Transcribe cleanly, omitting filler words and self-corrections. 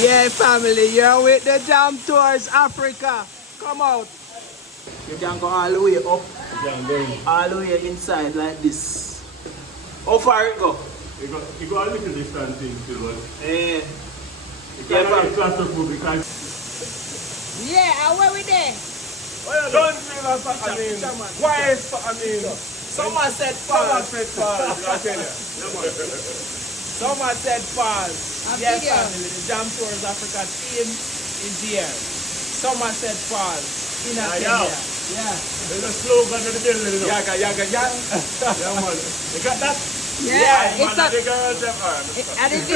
Yeah, family, you're with the Jam Tours Africa. Come out. You can go all the way up, all the way inside like this. How far it go? You go a little distance into it. Eh. You can't get claustrophobic because Yeah, and where we there? don't give us I mean, why is I mean, Someone said pause. I tell you. Someone said pause. A Yes, video. family, the Jam Tours Africa team is here. Someone said pause. In a Kenya. Yeah. There's a slogan in the building. Yaga, yaga, yaga. Yeah, man. You got that? Yeah, Man, it's a, the girls them are. and it's